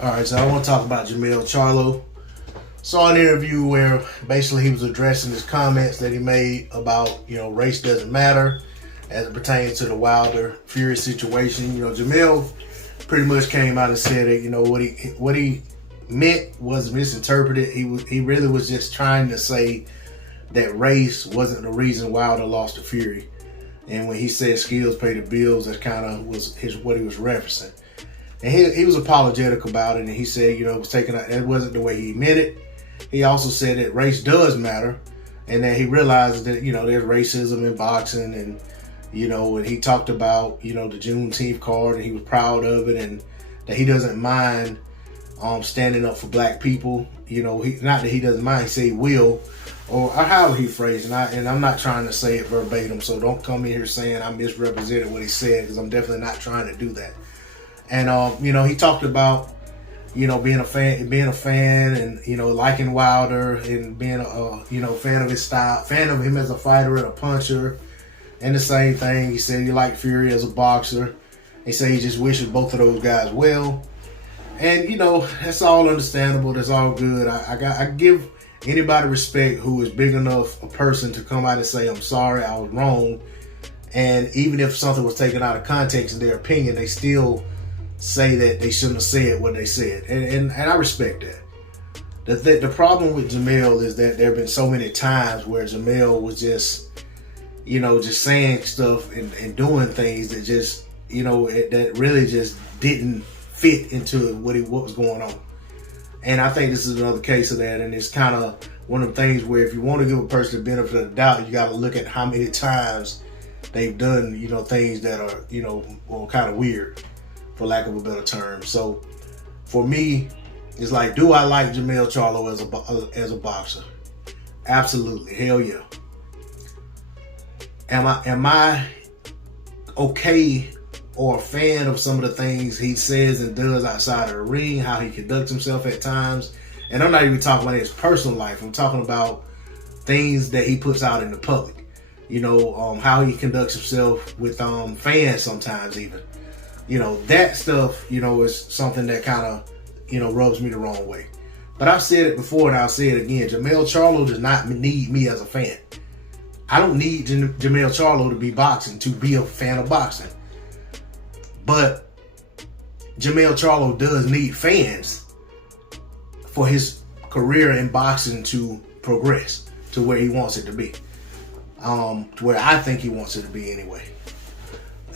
All right, so I want to talk about Jermell Charlo. Saw an interview where basically he was addressing his comments that he made about, race doesn't matter as it pertains to the Wilder Fury situation. Jermell pretty much came out and said that, what he meant was misinterpreted. He really was just trying to say that race wasn't the reason Wilder lost to Fury. And when he said skills pay the bills, that kind of was what he was referencing. And he was apologetic about it, and he said, it was taken out, that wasn't the way he meant it. He also said that race does matter, and that he realizes that, there's racism in boxing, and, and he talked about, the Juneteenth card, and he was proud of it, and that he doesn't mind standing up for black people. Not that he doesn't mind, he said he will, or however he phrased it, and I'm not trying to say it verbatim, so don't come in here saying I misrepresented what he said, because I'm definitely not trying to do that. And he talked about being a fan, and liking Wilder, and being a fan of his style, fan of him as a fighter and a puncher, and the same thing. He said he liked Fury as a boxer. He said he just wishes both of those guys well, and that's all understandable. That's all good. I give anybody respect who is big enough a person to come out and say, I'm sorry, I was wrong. And even if something was taken out of context in their opinion, they still say that they shouldn't have said what they said. And I respect that. The problem with Jermell is that there have been so many times where Jermell was just saying stuff and doing things that just, that really just didn't fit into what was going on. And I think this is another case of that. And it's kind of one of the things where if you want to give a person the benefit of the doubt, you got to look at how many times they've done, things that are, kind of weird, for lack of a better term. So for me, it's like, do I like Jermell Charlo as a boxer? Absolutely. Hell yeah. Am I okay or a fan of some of the things he says and does outside of the ring, how he conducts himself at times? And I'm not even talking about his personal life. I'm talking about things that he puts out in the public. How he conducts himself with fans sometimes even. That stuff, is something that kind of, rubs me the wrong way. But I've said it before and I'll say it again. Jermell Charlo does not need me as a fan. I don't need Jermell Charlo to be boxing, to be a fan of boxing. But Jermell Charlo does need fans for his career in boxing to progress to where he wants it to be. To where I think he wants it to be anyway.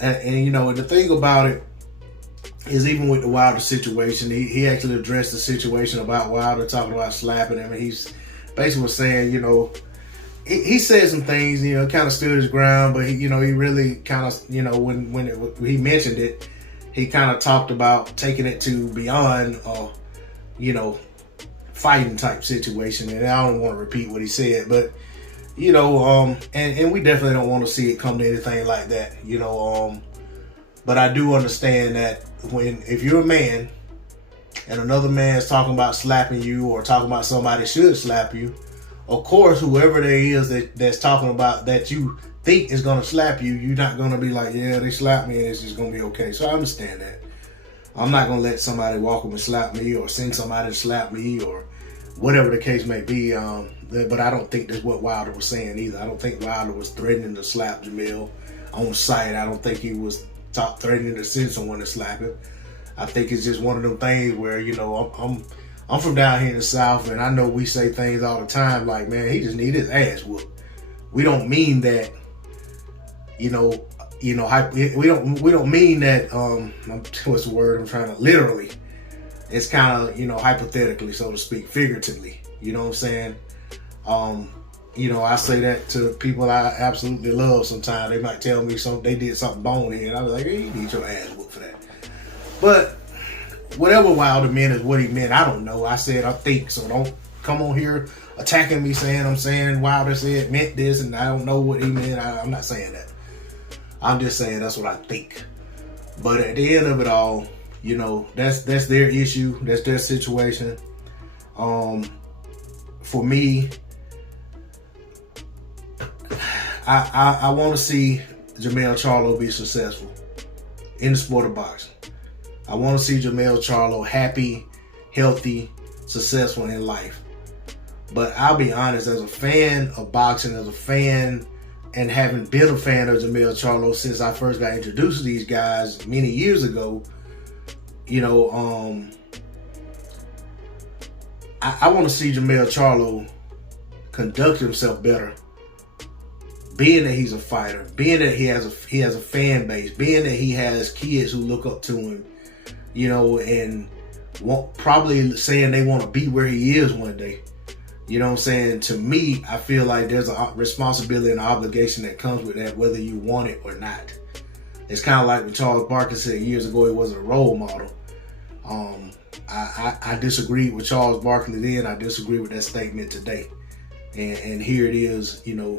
And the thing about it is, even with the Wilder situation, he actually addressed the situation about Wilder talking about slapping him, and he's basically was saying, he said some things, kind of stood his ground, but he really kind of, when he mentioned it, he kind of talked about taking it to beyond, fighting type situation, and I don't want to repeat what he said, but. And we definitely don't want to see it come to anything like that, but I do understand that if you're a man and another man's talking about slapping you or talking about somebody should slap you, of course, whoever there is that's talking about that you think is going to slap you, you're not going to be like, yeah, they slapped me and it's just going to be okay. So I understand that. I'm not going to let somebody walk up and slap me or send somebody to slap me or whatever the case may be. But I don't think that's what Wilder was saying either. I don't think Wilder was threatening to slap Jermell on sight. I don't think he was threatening to send someone to slap him. I think it's just one of them things where, I'm from down here in the South, and I know we say things all the time like, man, he just need his ass whooped. We don't mean that, we don't mean that, what's the word I'm trying to, literally. It's kind of, hypothetically, so to speak, figuratively. You know what I'm saying? I say that to people I absolutely love sometimes. They might tell me they did something bonehead. I was like, hey, you need your ass whooped for that. But whatever Wilder meant is what he meant. I don't know. I said I think, so don't come on here attacking me saying I'm saying Wilder said meant this and I don't know what he meant. I'm not saying that. I'm just saying that's what I think. But at the end of it all, that's their issue. That's their situation. For me, I want to see Jermell Charlo be successful in the sport of boxing. I want to see Jermell Charlo happy healthy, successful in life. But I'll be honest, as a fan of boxing, as a fan, and having been a fan of Jermell Charlo since I first got introduced to these guys many years ago, you know, I want to see Jermell Charlo conduct himself better. Being that he's a fighter, being that he has a fan base, being that he has kids who look up to him, you know, and probably saying they want to be where he is one day. You know what I'm saying? To me, I feel like there's a responsibility and obligation that comes with that, whether you want it or not. It's kind of like what Charles Barkley said years ago, he wasn't a role model. I disagreed with Charles Barkley then. I disagree with that statement today. And here it is, you know,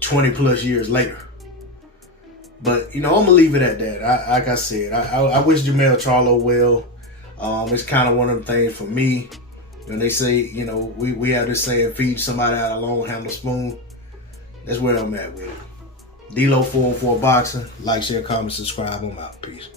20 plus years later. But, you know, I'm going to leave it at that. Like I said, I wish Jermell Charlo well. It's kind of one of them things for me. When they say, you know, we have this saying, feed somebody out of a long handle spoon. That's where I'm at with it. D-Lo 404 Boxing. Like, share, comment, subscribe. I'm out. Peace.